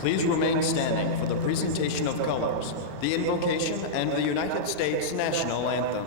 Please remain standing for the presentation of colors, the Invocation, and the United States National Anthem.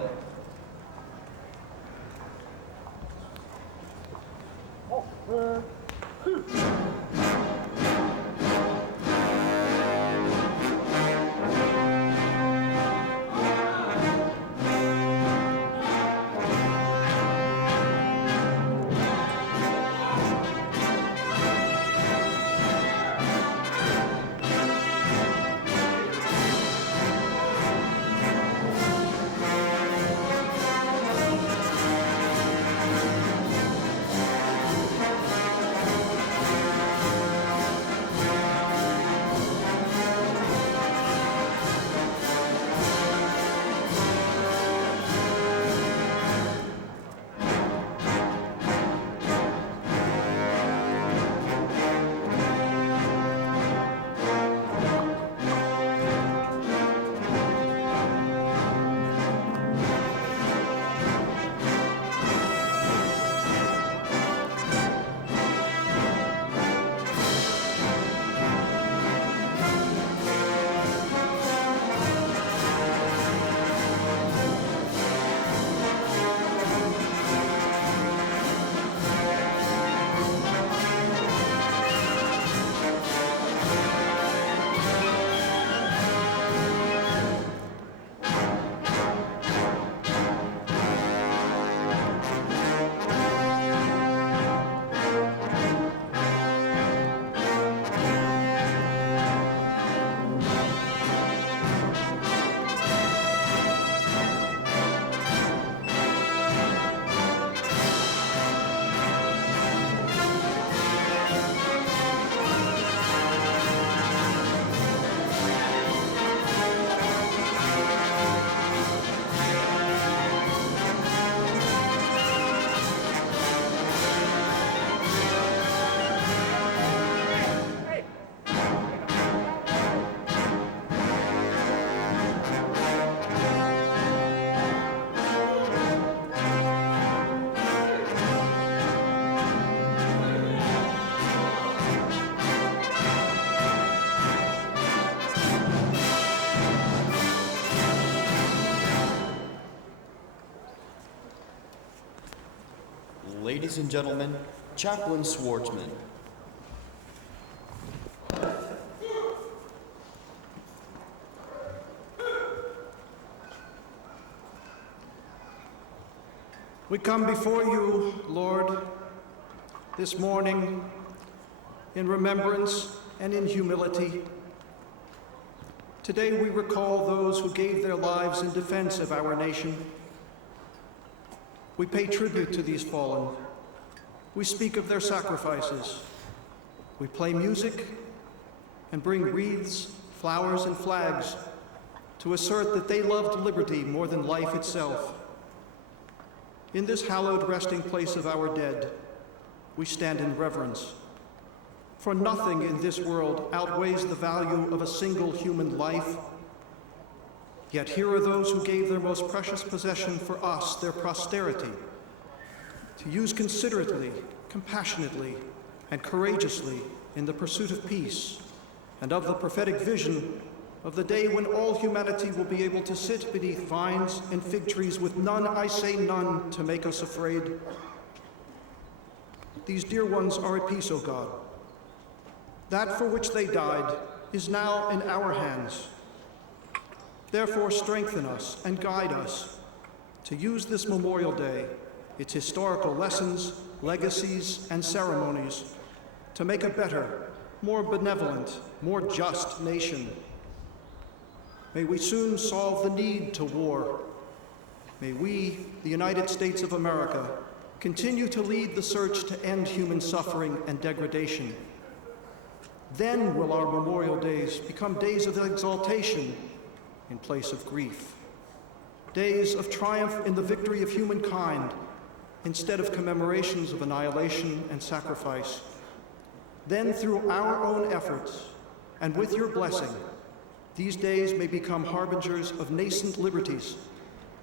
Ladies and gentlemen, Chaplain Swartzman. We come before you, Lord, this morning in remembrance and in humility. Today we recall those who gave their lives in defense of our nation. We pay tribute to these fallen. We speak of their sacrifices. We play music and bring wreaths, flowers, and flags to assert that they loved liberty more than life itself. In this hallowed resting place of our dead, we stand in reverence. For nothing in this world outweighs the value of a single human life. Yet here are those who gave their most precious possession for us, their posterity, to use considerately, compassionately, and courageously in the pursuit of peace and of the prophetic vision of the day when all humanity will be able to sit beneath vines and fig trees with none, I say none, to make us afraid. These dear ones are at peace, O God. That for which they died is now in our hands. Therefore, strengthen us and guide us to use this Memorial Day, its historical lessons, legacies, and ceremonies, to make a better, more benevolent, more just nation. May we soon solve the need to war. May we, the United States of America, continue to lead the search to end human suffering and degradation. Then will our Memorial Days become days of exaltation in place of grief, days of triumph in the victory of humankind instead of commemorations of annihilation and sacrifice. Then through our own efforts and with your blessing, these days may become harbingers of nascent liberties,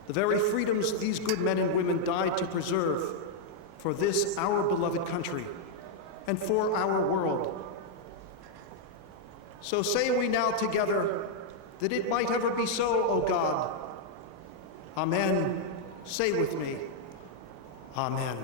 the very freedoms these good men and women died to preserve for this, our beloved country, and for our world. So say we now together, that it might ever be so, O God. Amen. Say with me, Amen.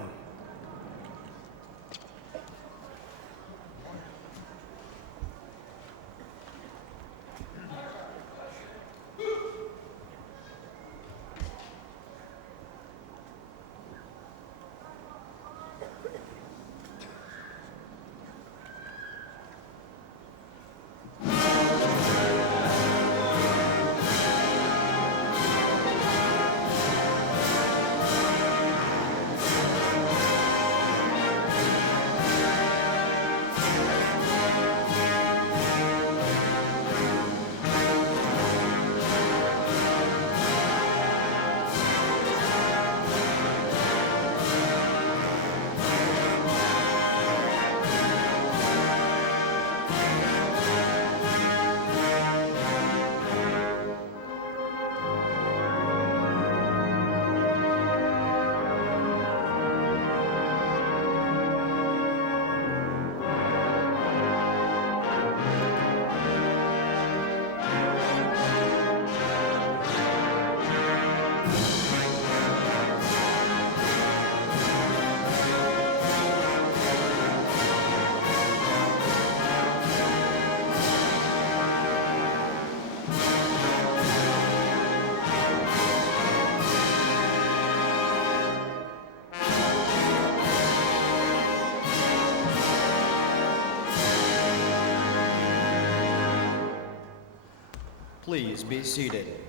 Please be seated.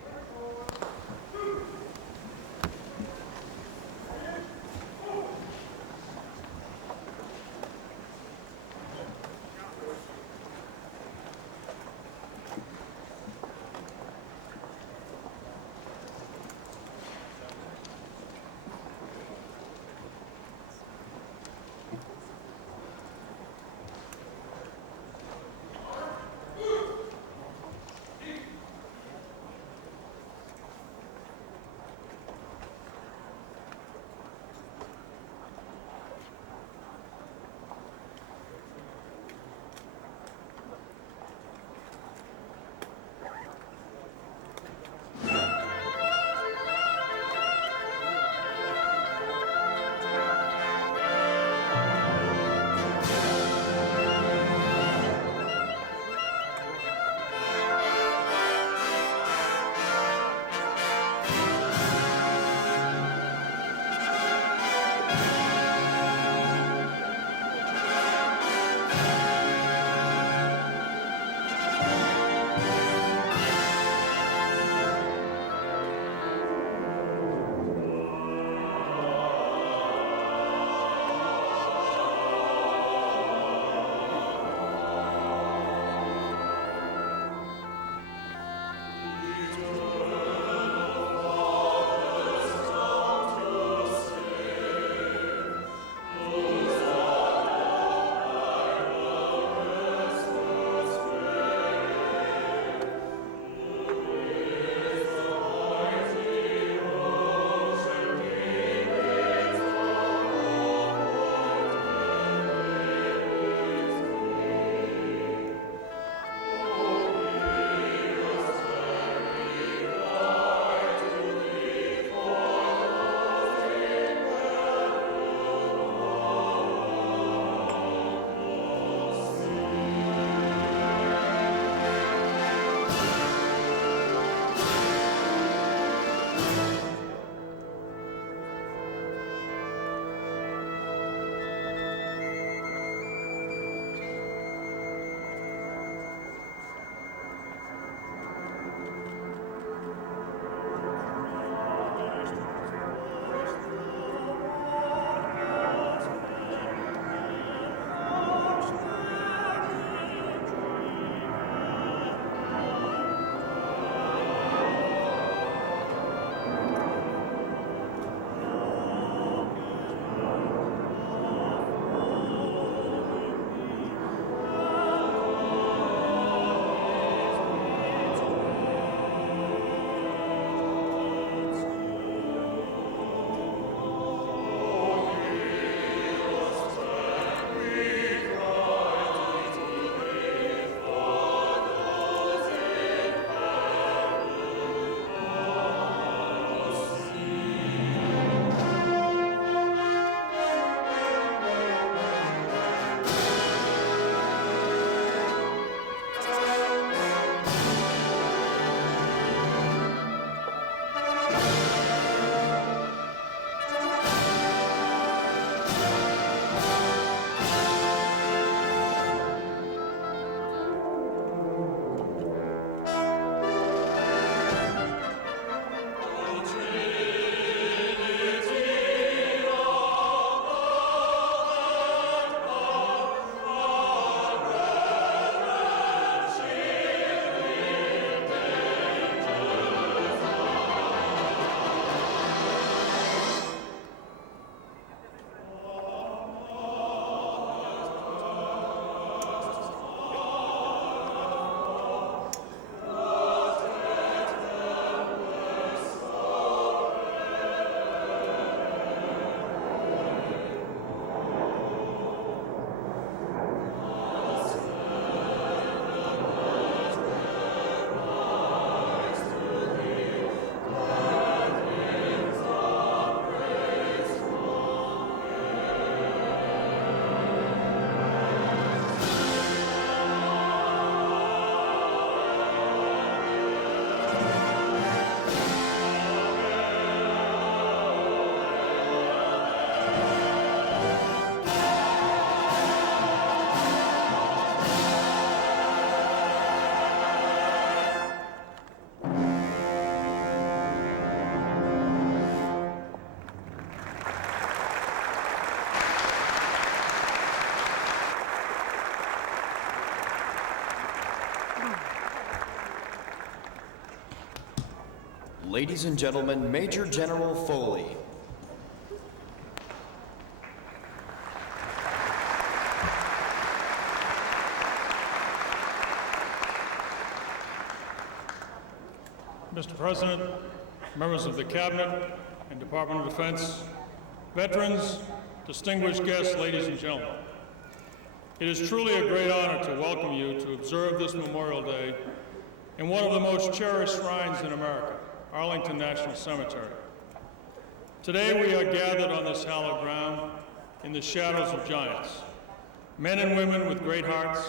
Ladies and gentlemen, Major General Foley. Mr. President, members of the Cabinet and Department of Defense, veterans, distinguished guests, ladies and gentlemen. It is truly a great honor to welcome you to observe this Memorial Day in one of the most cherished shrines in America, Arlington National Cemetery. Today we are gathered on this hallowed ground in the shadows of giants, men and women with great hearts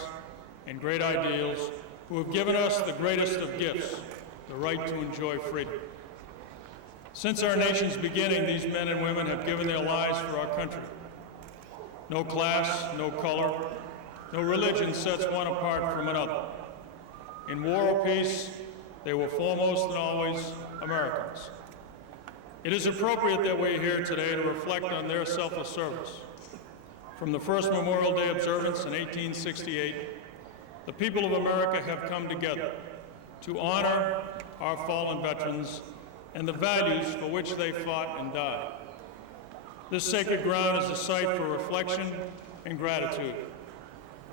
and great ideals who have given us the greatest of gifts, the right to enjoy freedom. Since our nation's beginning, these men and women have given their lives for our country. No class, no color, no religion sets one apart from another. In war or peace, they were foremost and always Americans. It is appropriate that we're here today to reflect on their selfless service. From the first Memorial Day observance in 1868, the people of America have come together to honor our fallen veterans and the values for which they fought and died. This sacred ground is a site for reflection and gratitude,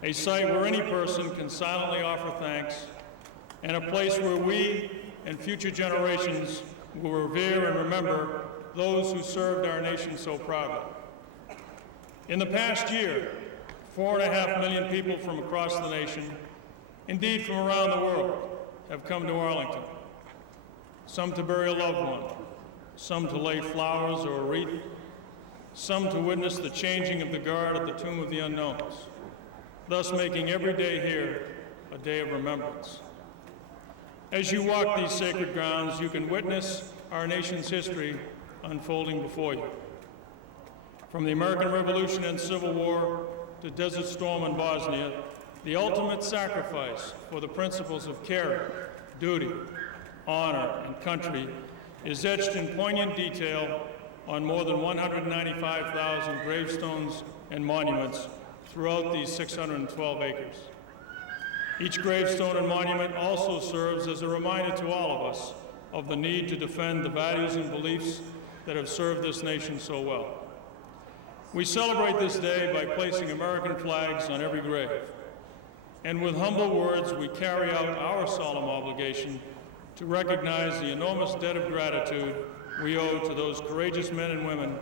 a site where any person can silently offer thanks, and a place where we and future generations will revere and remember those who served our nation so proudly. In the past year, 4.5 million people from across the nation, indeed from around the world, have come to Arlington, some to bury a loved one, some to lay flowers or a wreath, some to witness the changing of the guard at the Tomb of the Unknowns, thus making every day here a day of remembrance. As you walk these sacred grounds, you can witness our nation's history unfolding before you. From the American Revolution and Civil War to Desert Storm in Bosnia, the ultimate sacrifice for the principles of care, duty, honor, and country is etched in poignant detail on more than 195,000 gravestones and monuments throughout these 612 acres. Each gravestone and monument also serves as a reminder to all of us of the need to defend the values and beliefs that have served this nation so well. We celebrate this day by placing American flags on every grave. And with humble words, we carry out our solemn obligation to recognize the enormous debt of gratitude we owe to those courageous men and women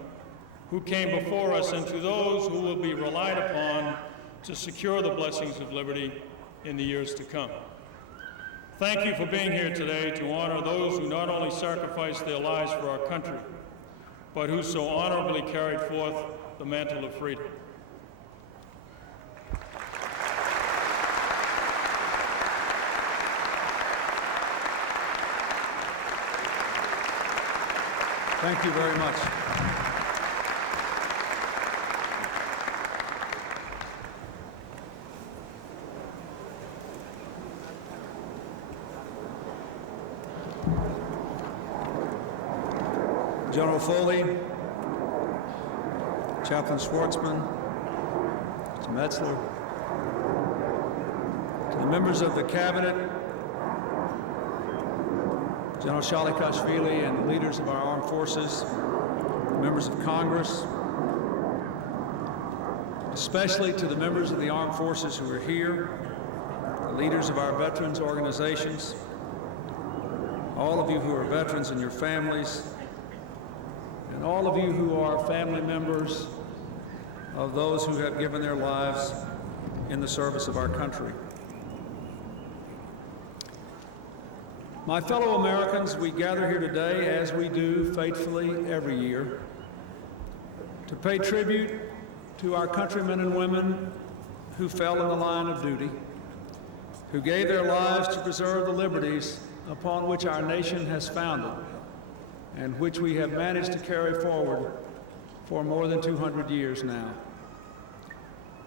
who came before us and to those who will be relied upon to secure the blessings of liberty in the years to come. Thank you for being here today to honor those who not only sacrificed their lives for our country, but who so honorably carried forth the mantle of freedom. Thank you very much. General Foley, Chaplain Schwartzman, Mr. Metzler, to the members of the Cabinet, General Shalikashvili and the leaders of our armed forces, members of Congress, especially to the members of the armed forces who are here, the leaders of our veterans organizations, all of you who are veterans and your families, and all of you who are family members of those who have given their lives in the service of our country. My fellow Americans, we gather here today, as we do faithfully every year, to pay tribute to our countrymen and women who fell in the line of duty, who gave their lives to preserve the liberties upon which our nation has founded and which we have managed to carry forward for more than 200 years now.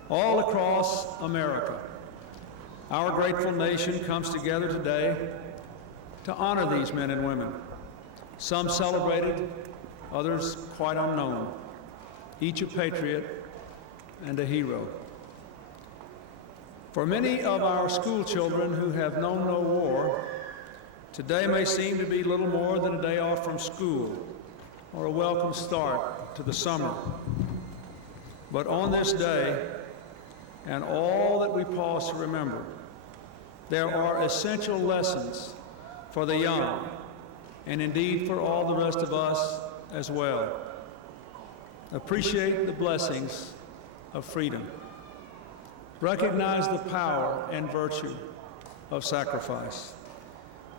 All across America, our grateful nation comes together today to honor these men and women, some celebrated, others quite unknown, each a patriot and a hero. For many of our school children who have known no war, Today may seem to be little more than a day off from school or a welcome start to the summer. But on this day, and all that we pause to remember, there are essential lessons for the young, and indeed for all the rest of us as well. Appreciate the blessings of freedom. Recognize the power and virtue of sacrifice.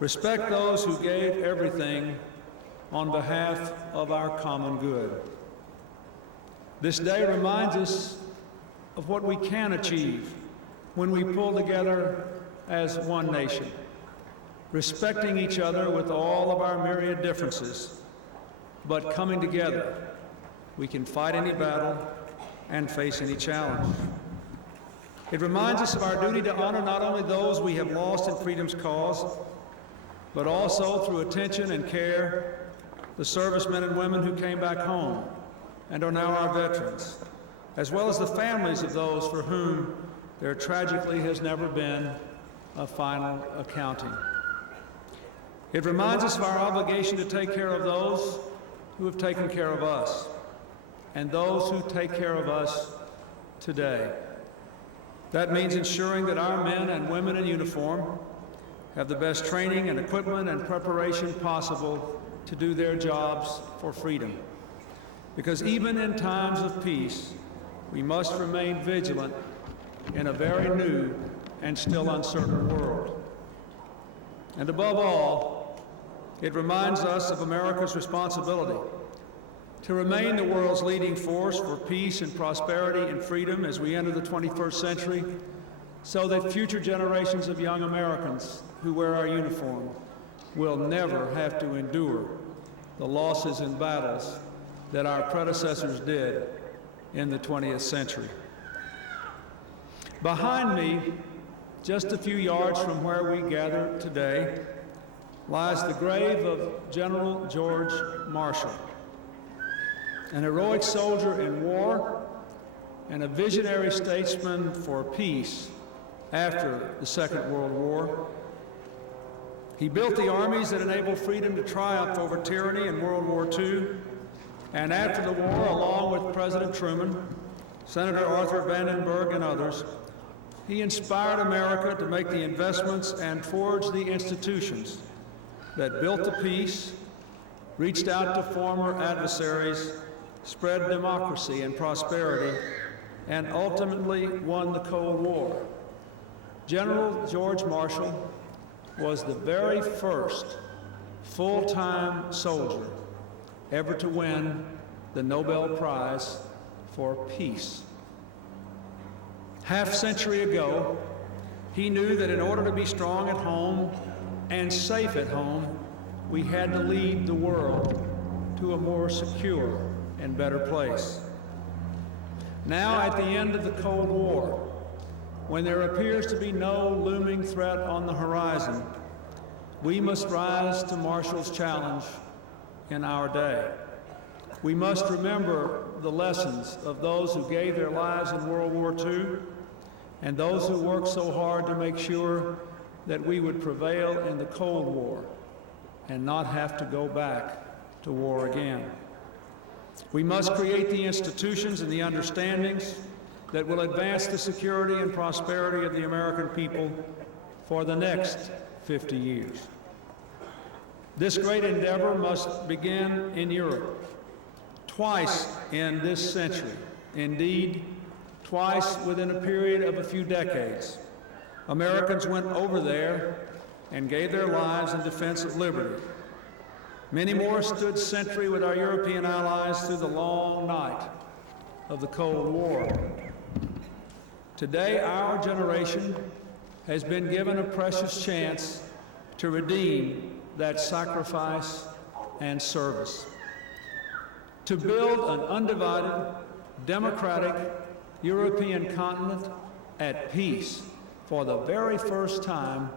Respect those who gave everything on behalf of our common good. This day reminds us of what we can achieve when we pull together as one nation, respecting each other with all of our myriad differences, but coming together, we can fight any battle and face any challenge. It reminds us of our duty to honor not only those we have lost in freedom's cause, but also through attention and care, the servicemen and women who came back home and are now our veterans, as well as the families of those for whom there tragically has never been a final accounting. It reminds us of our obligation to take care of those who have taken care of us and those who take care of us today. That means ensuring that our men and women in uniform have the best training and equipment and preparation possible to do their jobs for freedom. Because even in times of peace, we must remain vigilant in a very new and still uncertain world. And above all, it reminds us of America's responsibility to remain the world's leading force for peace and prosperity and freedom as we enter the 21st century, so that future generations of young Americans who wear our uniform will never have to endure the losses in battles that our predecessors did in the 20th century. Behind me, just a few yards from where we gather today, lies the grave of General George Marshall, an heroic soldier in war and a visionary statesman for peace after the Second World War. He built the armies that enabled freedom to triumph over tyranny in World War II, and after the war, along with President Truman, Senator Arthur Vandenberg, and others, he inspired America to make the investments and forge the institutions that built the peace, reached out to former adversaries, spread democracy and prosperity, and ultimately won the Cold War. General George Marshall was the very first full-time soldier ever to win the Nobel Prize for Peace. Half a century ago, he knew that in order to be strong at home and safe at home, we had to lead the world to a more secure and better place. Now, at the end of the Cold War, when there appears to be no looming threat on the horizon, we must rise to Marshall's challenge in our day. We must remember the lessons of those who gave their lives in World War II and those who worked so hard to make sure that we would prevail in the Cold War and not have to go back to war again. We must create the institutions and the understandings that will advance the security and prosperity of the American people for the next 50 years. This great endeavor must begin in Europe. Twice in this century, indeed, twice within a period of a few decades, Americans went over there and gave their lives in defense of liberty. Many more stood sentry with our European allies through the long night of the Cold War. Today, our generation has been given a precious chance to redeem that sacrifice and service, to build an undivided, democratic European continent at peace for the very first time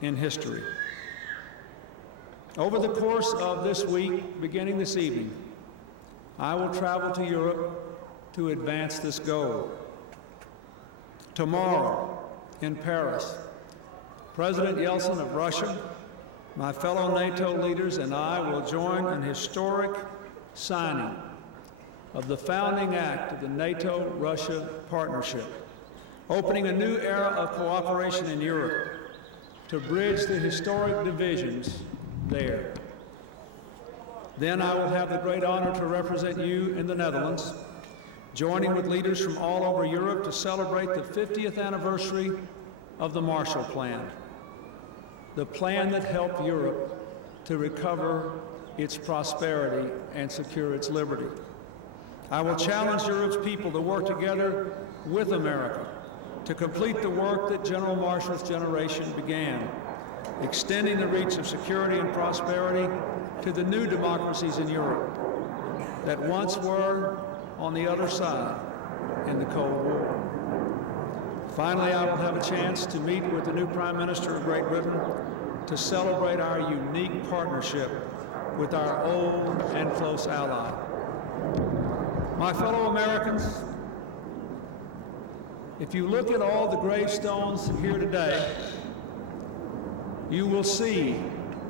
in history. Over the course of this week, beginning this evening, I will travel to Europe to advance this goal. Tomorrow, in Paris, President Yeltsin of Russia my fellow NATO leaders and I will join an historic signing of the founding act of the NATO-Russia partnership, opening a new era of cooperation in Europe to bridge the historic divisions there. Then I will have the great honor to represent you in the Netherlands, joining with leaders from all over Europe to celebrate the 50th anniversary of the Marshall Plan, the plan that helped Europe to recover its prosperity and secure its liberty. I will challenge Europe's people to work together with America to complete the work that General Marshall's generation began, extending the reach of security and prosperity to the new democracies in Europe that once were on the other side in the Cold War. Finally, I will have a chance to meet with the new Prime Minister of Great Britain to celebrate our unique partnership with our old and close ally. My fellow Americans, if you look at all the gravestones here today, you will see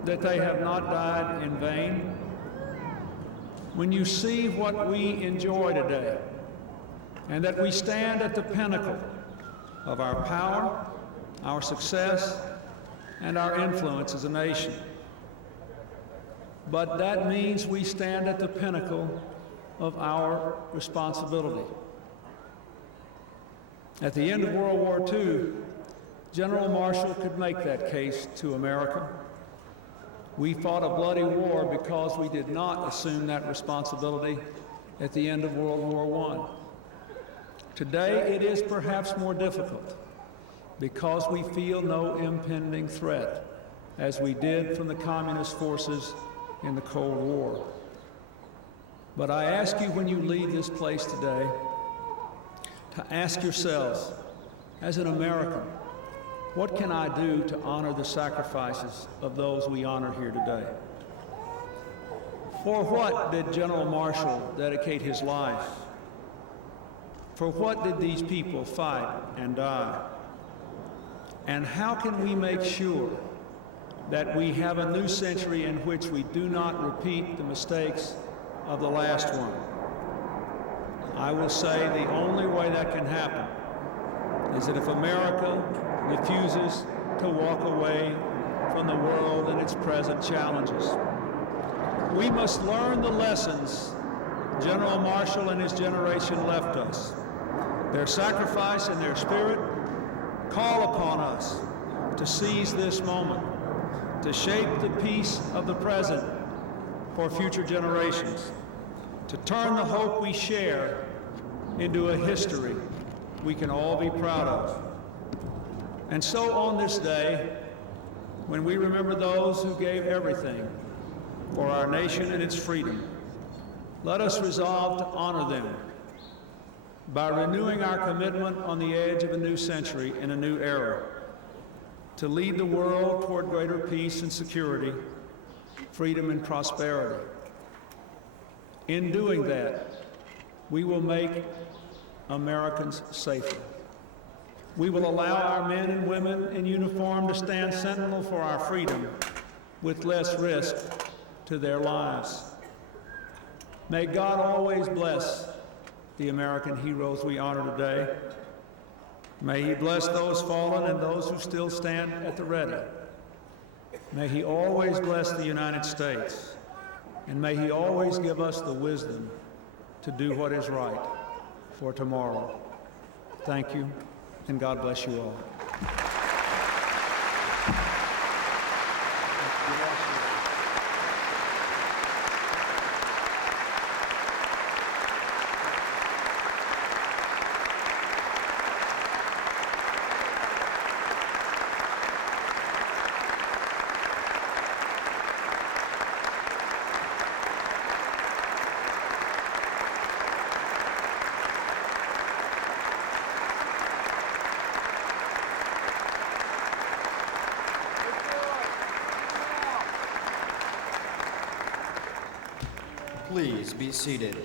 that they have not died in vain. When you see what we enjoy today, and that we stand at the pinnacle of our power, our success, and our influence as a nation. But that means we stand at the pinnacle of our responsibility. At the end of World War II, General Marshall could make that case to America. We fought a bloody war because we did not assume that responsibility at the end of World War I. Today, it is perhaps more difficult because we feel no impending threat, as we did from the communist forces in the Cold War. But I ask you, when you leave this place today, to ask yourselves, as an American, what can I do to honor the sacrifices of those we honor here today? For what did General Marshall dedicate his life? For what did these people fight and die? And how can we make sure that we have a new century in which we do not repeat the mistakes of the last one? I will say the only way that can happen is that if America refuses to walk away from the world and its present challenges. We must learn the lessons General Marshall and his generation left us. Their sacrifice and their spirit call upon us to seize this moment, to shape the peace of the present for future generations, to turn the hope we share into a history we can all be proud of. And so on this day, when we remember those who gave everything for our nation and its freedom, let us resolve to honor them by renewing our commitment on the edge of a new century and a new era, to lead the world toward greater peace and security, freedom and prosperity. In doing that, we will make Americans safer. We will allow our men and women in uniform to stand sentinel for our freedom with less risk to their lives. May God always bless the American heroes we honor today. May He bless those fallen and those who still stand at the ready. May He always bless the United States, and may He always give us the wisdom to do what is right for tomorrow. Thank you, and God bless you all. Please be seated.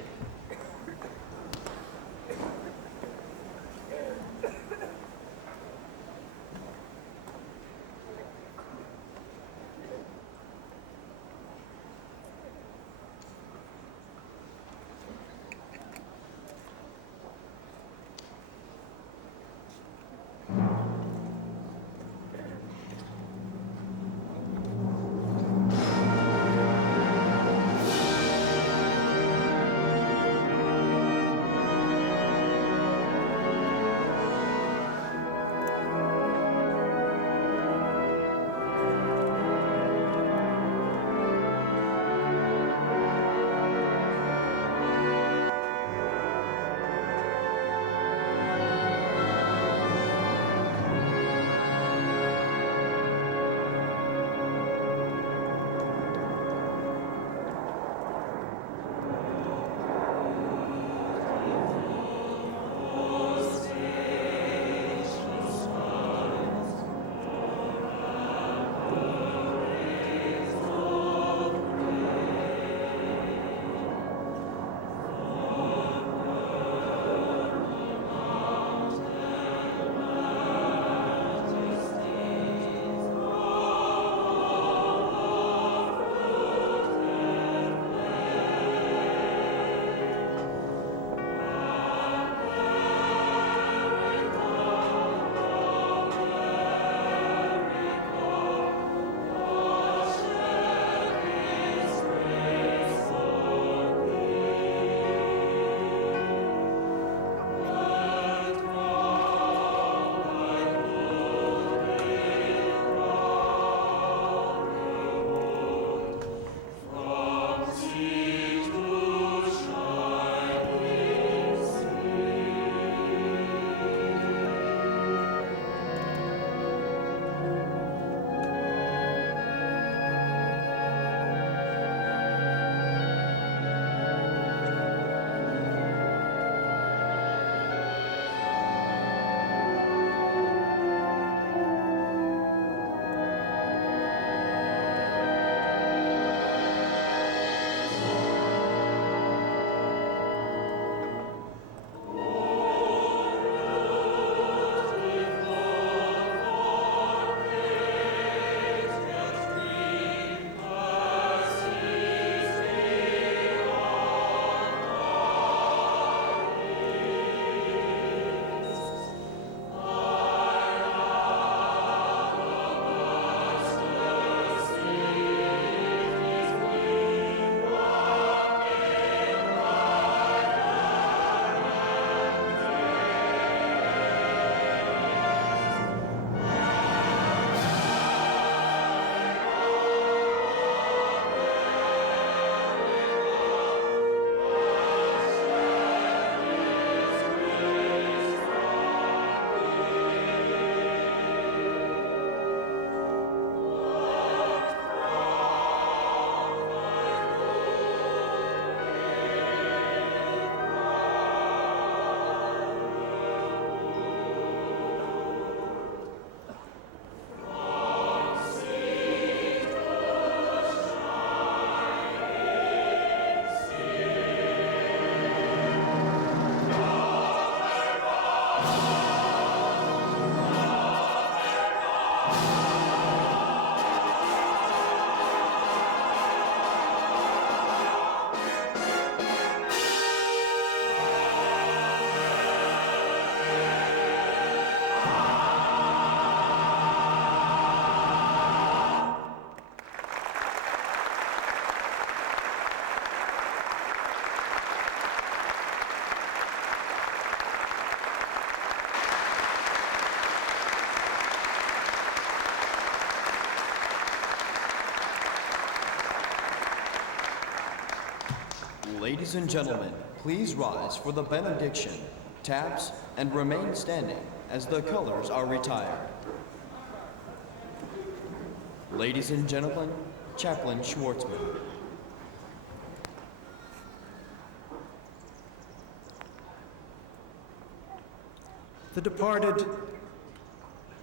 Ladies and gentlemen, please rise for the benediction, taps, and remain standing as the colors are retired. Ladies and gentlemen, Chaplain Schwartzman. The departed,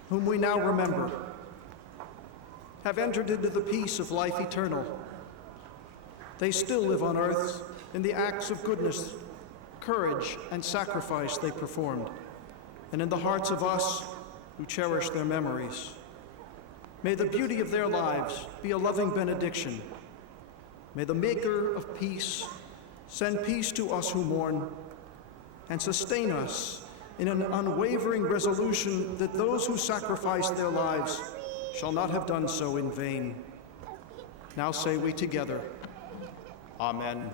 whom we now remember, have entered into the peace of life eternal. They still live on earth in the acts of goodness, courage, and sacrifice they performed, and in the hearts of us who cherish their memories. May the beauty of their lives be a loving benediction. May the Maker of peace send peace to us who mourn, and sustain us in an unwavering resolution that those who sacrifice their lives shall not have done so in vain. Now say we together, Amen.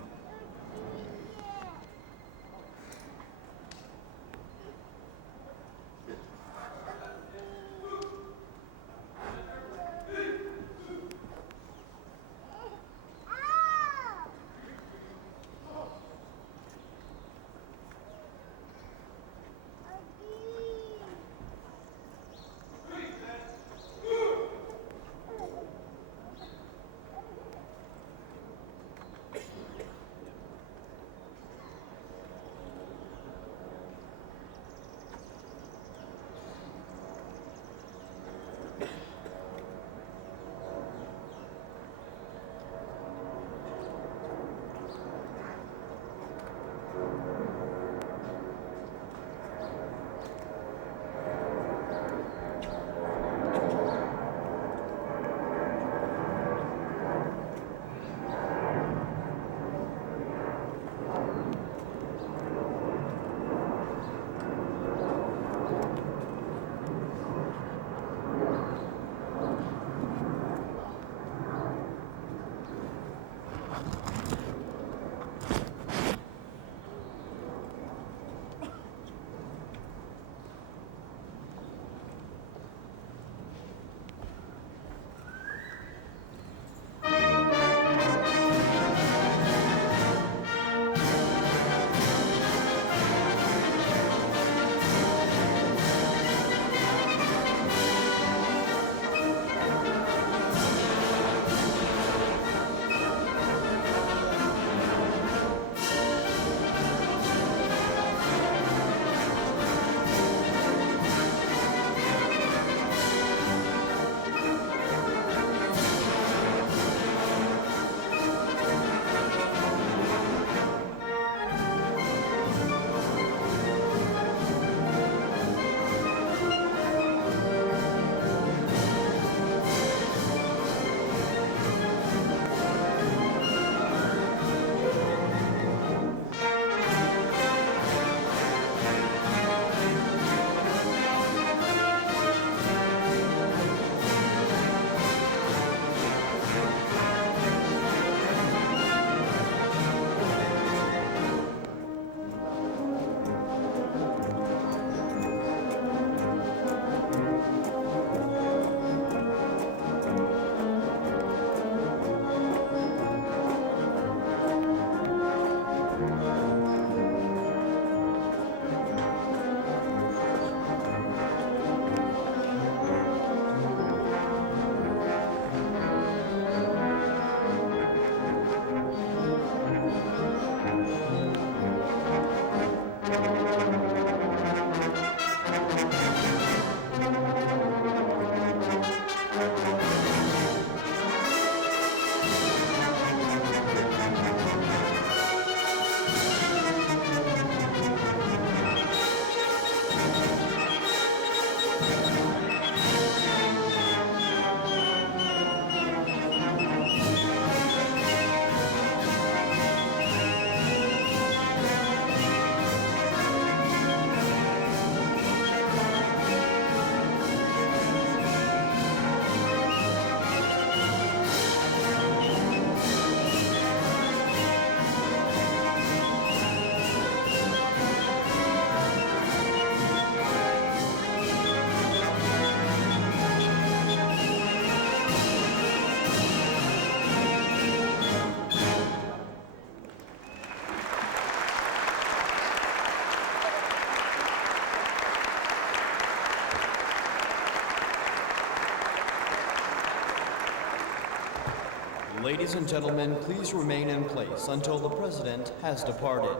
ladies and gentlemen please remain in place until the President has departed?